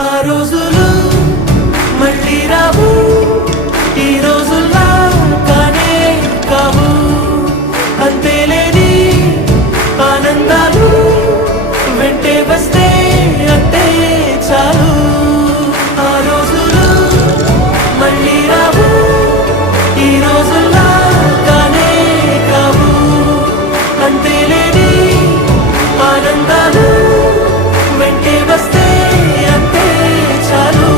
ఆ రోజులు మళ్ళీ రావు, ఈ రోజుల్లా కానే కావు. అంతేలేని ఆనందాలు వెంటే వస్తే అంతే చాలు. ఆ రోజులు మళ్ళీ రావు, ఈ రోజుల్లా కానే కావు. అంతేలేని ఆనందాలు వెంటే వస్తే అంతే చాలు.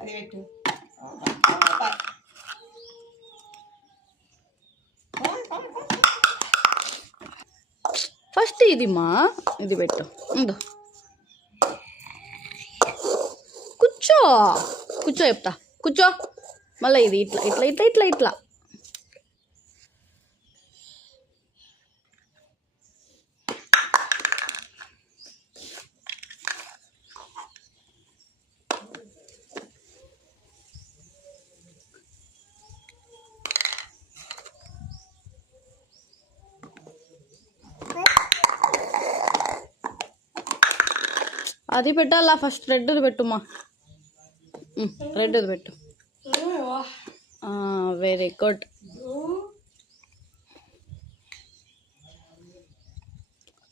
అది పెట్టు. ఫస్ట్ ఇది మా ఇది పెట్టు. ఉందో కూర్చో కూర్చో చెప్తా, కూర్చో. మళ్ళీ ఇది ఇట్లా ఇట్లా ఇట్లా ఇట్లా ఇట్లా. అది పెట్టాలా ఫస్ట్, రెడ్ది పెట్టుమా. రెడ్ది పెట్టు. Very good.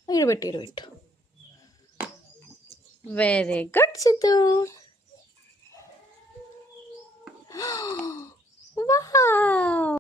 ఇడబెట్టు ఇడబెట్టు. Very good Siddhu. వావ్.